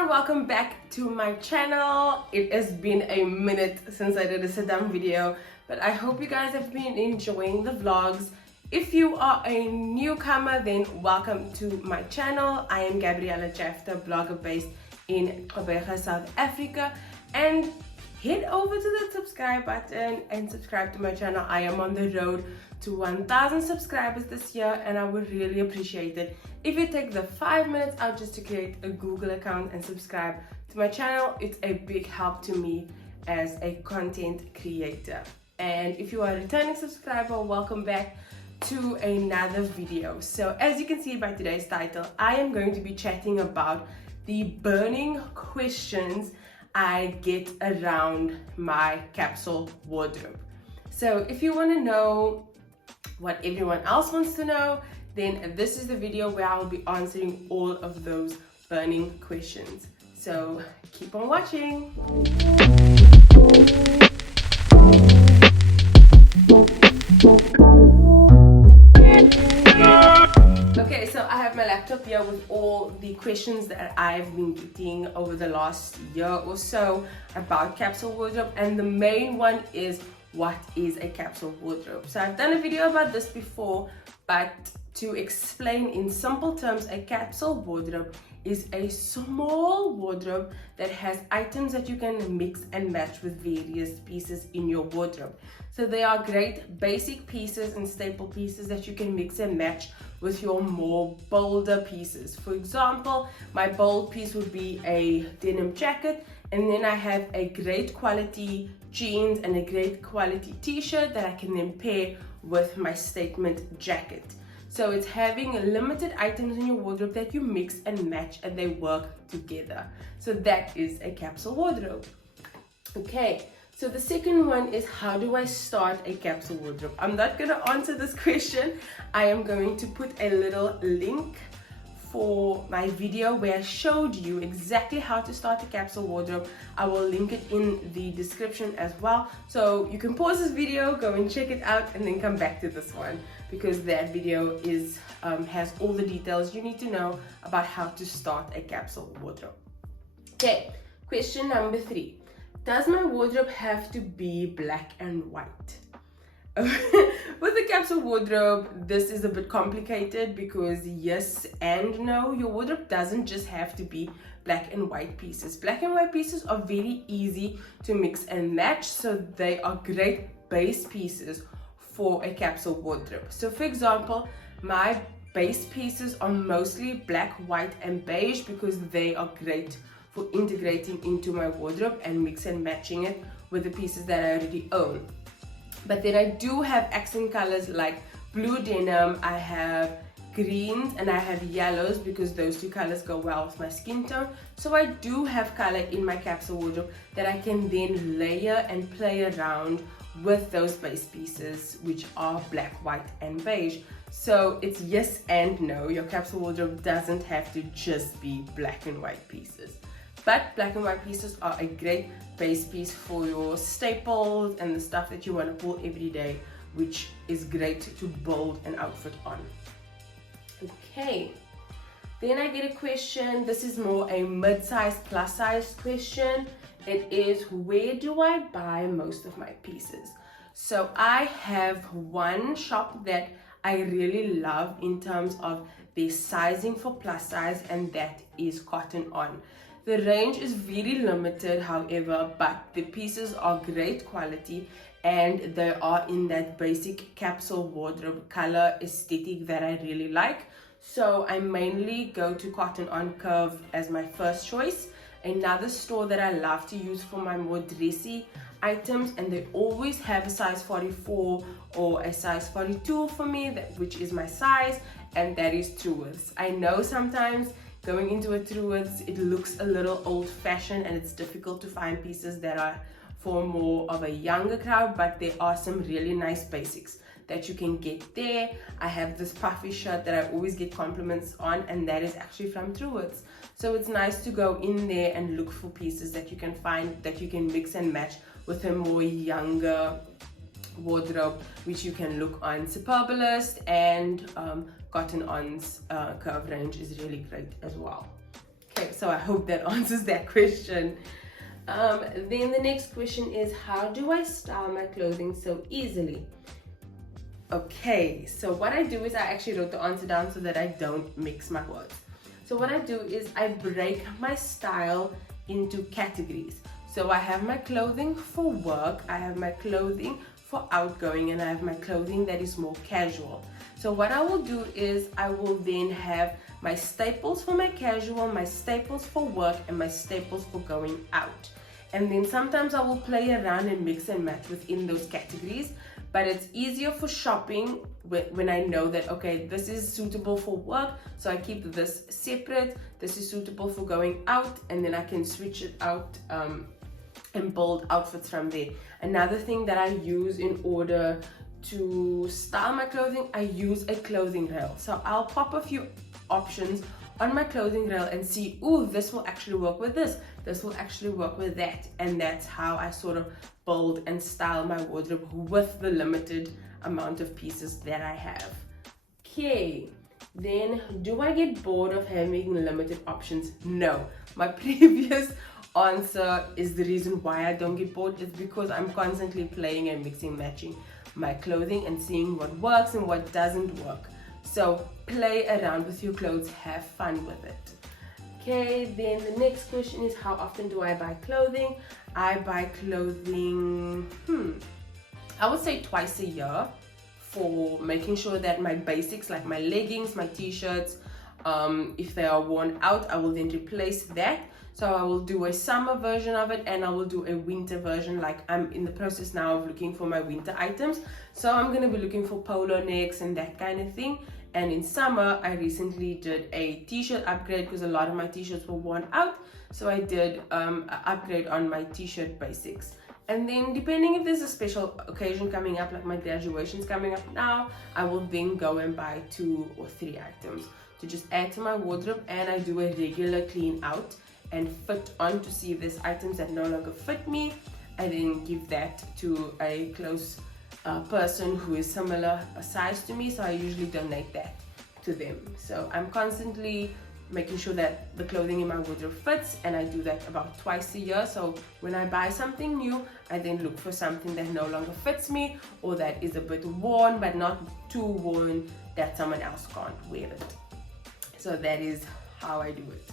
everyone, welcome back to my channel. It has been a minute since I did a sit-down video, but I hope you guys have been enjoying the vlogs. If you are a newcomer, then welcome to my channel. I am Gabriella Jaftha, blogger based in Maverick, South Africa, and head over to the subscribe button and subscribe to my channel. I am on the road to 1,000 subscribers this year, and I would really appreciate it if you take the 5 minutes out just to create a Google account and subscribe to my channel. It's a big help to me as a content creator. And if you are a returning subscriber, welcome back to another video. So as you can see by today's title, I am going to be chatting about the burning questions I get around my capsule wardrobe. So if you want to know what everyone else wants to know, then this is the video where I'll be answering all of those burning questions. So keep on watching. Okay, so I have my laptop here with all the questions that I've been getting over the last year or so about capsule wardrobe, and the main one is, what is a capsule wardrobe? So I've done a video about this before, but to explain in simple terms, a capsule wardrobe is a small wardrobe that has items that you can mix and match with various pieces in your wardrobe. So they are great basic pieces and staple pieces that you can mix and match with your more bolder pieces. For example, my bold piece would be a denim jacket, and then I have a great quality jeans and a great quality t-shirt that I can then pair with my statement jacket. So it's having limited items in your wardrobe that you mix and match and they work together. So that is a capsule wardrobe. Okay, so the second one is, how do I start a capsule wardrobe? I'm not going to answer this question. I am going to put a little link for my video where I showed you exactly how to start a capsule wardrobe. I will link it in the description as well. So you can pause this video, go and check it out, and then come back to this one, because that video is has all the details you need to know about how to start a capsule wardrobe. Okay, question number 3. Does my wardrobe have to be black and white? With the capsule wardrobe, this is a bit complicated because yes and no. Your wardrobe doesn't just have to be black and white pieces. Black and white pieces are very easy to mix and match, so they are great base pieces for a capsule wardrobe. So for example, my base pieces are mostly black, white and beige because they are great for integrating into my wardrobe and mix and matching it with the pieces that I already own. But then I do have accent colors like blue denim, I have greens, and I have yellows because those two colors go well with my skin tone. So I do have color in my capsule wardrobe that I can then layer and play around with those base pieces, which are black, white and beige. So it's yes and no. Your capsule wardrobe doesn't have to just be black and white pieces. But black and white pieces are a great base piece for your staples and the stuff that you want to pull every day, which is great to build an outfit on. Okay, then I get a question. This is more a mid-size plus size question. It is, where do I buy most of my pieces? So I have one shop that I really love in terms of their sizing for plus size, and that is Cotton On. The range is very limited, however, but the pieces are great quality and they are in that basic capsule wardrobe color aesthetic that I really like. So I mainly go to Cotton On Curve as my first choice. Another store that I love to use for my more dressy items, and they always have a size 44 or a size 42 for me, which is my size, and that is Truworths. I know sometimes going into a Truworths, it looks a little old-fashioned and it's difficult to find pieces that are for more of a younger crowd, but there are some really nice basics that you can get there. I have this puffy shirt that I always get compliments on, and that is actually from Truworths. So it's nice to go in there and look for pieces that you can find that you can mix and match with a more younger wardrobe, which you can look on Superbalist, and Cotton On's Curve range is really great as well. Okay, so I hope that answers that question. Then the next question is, how do I style my clothing so easily? Okay, so what I do is I actually wrote the answer down so that I don't mix my words. So what I do is I break my style into categories. So I have my clothing for work, I have my clothing for outgoing, and I have my clothing that is more casual. So what I will do is I will then have my staples for my casual, my staples for work, and my staples for going out. And then sometimes I will play around and mix and match within those categories, but it's easier for shopping when I know that, okay, this is suitable for work, so I keep this separate, this is suitable for going out, and then I can switch it out and build outfits from there. Another thing that I use in order to style my clothing, I use a clothing rail. So I'll pop a few options on my clothing rail and see, ooh, this will actually work with this will actually work with that. And that's how I sort of build and style my wardrobe with the limited amount of pieces that I have. Okay, then do I get bored of having limited options? No. My previous answer is the reason why I don't get bored is because I'm constantly playing and mixing, matching my clothing and seeing what works and what doesn't work. So play around with your clothes, have fun with it. Okay, then the next question is, how often do I buy clothing? I buy clothing, I would say twice a year, for making sure that my basics, like my leggings, my t-shirts, if they are worn out, I will then replace that. So I will do a summer version of it and I will do a winter version. Like I'm in the process now of looking for my winter items. So I'm going to be looking for polo necks and that kind of thing. And in summer, I recently did a t-shirt upgrade because a lot of my t-shirts were worn out. So I did an upgrade on my t-shirt basics. And then depending if there's a special occasion coming up, like my graduation's coming up now, I will then go and buy 2 or 3 items to just add to my wardrobe. And I do a regular clean out and fit on to see if there's items that no longer fit me. I then give that to a close person who is similar size to me, so I usually donate that to them. So I'm constantly making sure that the clothing in my wardrobe fits, and I do that about twice a year. So when I buy something new, I then look for something that no longer fits me or that is a bit worn but not too worn that someone else can't wear it. So that is how I do it.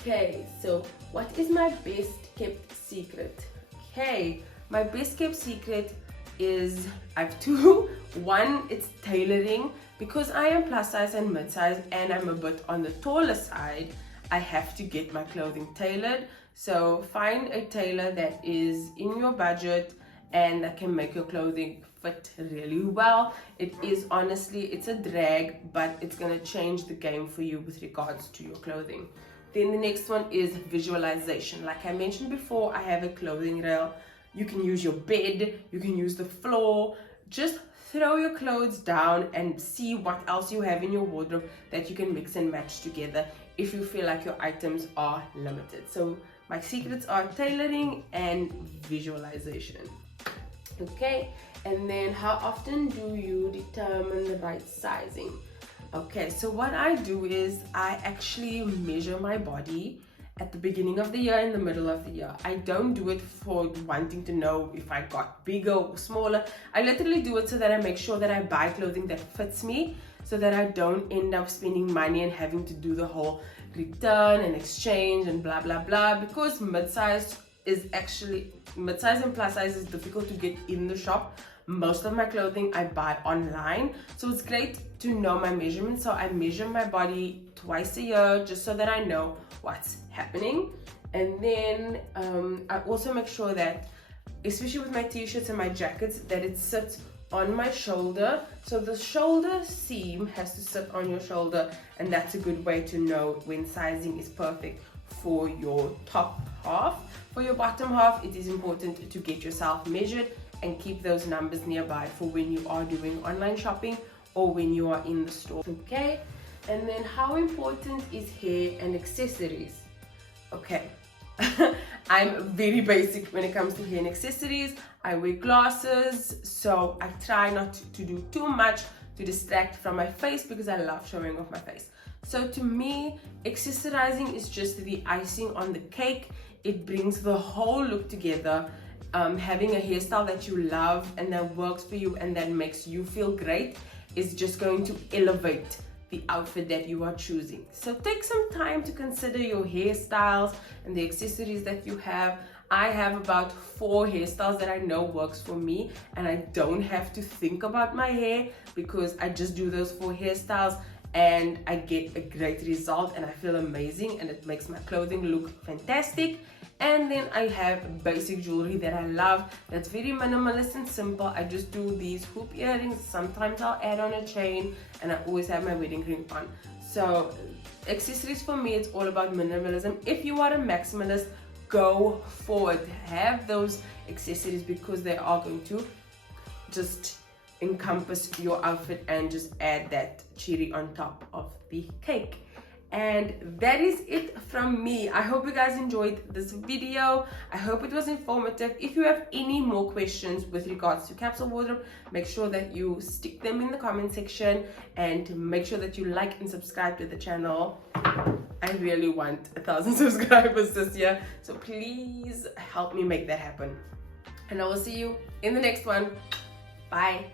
Okay, so what is my best kept secret? Okay, my best kept secret is, I have 2. One, it's tailoring. Because I am plus size and mid-size and I'm a bit on the taller side, I have to get my clothing tailored. So find a tailor that is in your budget and that can make your clothing fit really well. It is honestly, it's a drag, but it's gonna change the game for you with regards to your clothing. Then the next one is visualization. Like I mentioned before, I have a clothing rail. You can use your bed, you can use the floor. Just throw your clothes down and see what else you have in your wardrobe that you can mix and match together if you feel like your items are limited. So my secrets are tailoring and visualization. Okay, and then how often do you determine the right sizing? Okay, so what I do is I actually measure my body at the beginning of the year, in the middle of the year. I don't do it for wanting to know if I got bigger or smaller. I literally do it so that I make sure that I buy clothing that fits me, so that I don't end up spending money and having to do the whole return and exchange and blah blah blah, because mid-size and plus size is difficult to get in the shop. Most of my clothing I buy online, so it's great to know my measurements. So I measure my body twice a year just so that I know what's happening. And then I also make sure that, especially with my t-shirts and my jackets, that it sits on my shoulder. So the shoulder seam has to sit on your shoulder, and that's a good way to know when sizing is perfect for your top half. For your bottom half, it is important to get yourself measured and keep those numbers nearby for when you are doing online shopping or when you are in the store. Okay, and then how important is hair and accessories? Okay, I'm very basic when it comes to hair and accessories. I wear glasses, so I try not to do too much to distract from my face, because I love showing off my face. So to me, accessorizing is just the icing on the cake. It brings the whole look together. Having a hairstyle that you love and that works for you and that makes you feel great is just going to elevate the outfit that you are choosing. So take some time to consider your hairstyles and the accessories that you have. I have about 4 hairstyles that I know works for me, and I don't have to think about my hair because I just do those 4 hairstyles and I get a great result and I feel amazing, and it makes my clothing look fantastic. And then I have basic jewelry that I love that's very minimalist and simple. I just do these hoop earrings. Sometimes I'll add on a chain, and I always have my wedding ring on. So accessories for me, it's all about minimalism. If you are a maximalist, go forward, have those accessories because they are going to just encompass your outfit and just add that cherry on top of the cake. And that is it from me. I hope you guys enjoyed this video. I hope it was informative. If you have any more questions with regards to capsule wardrobe, make sure that you stick them in the comment section, and make sure that you like and subscribe to the channel. I really want 1,000 subscribers this year, so please help me make that happen. And I will see you in the next one. Bye.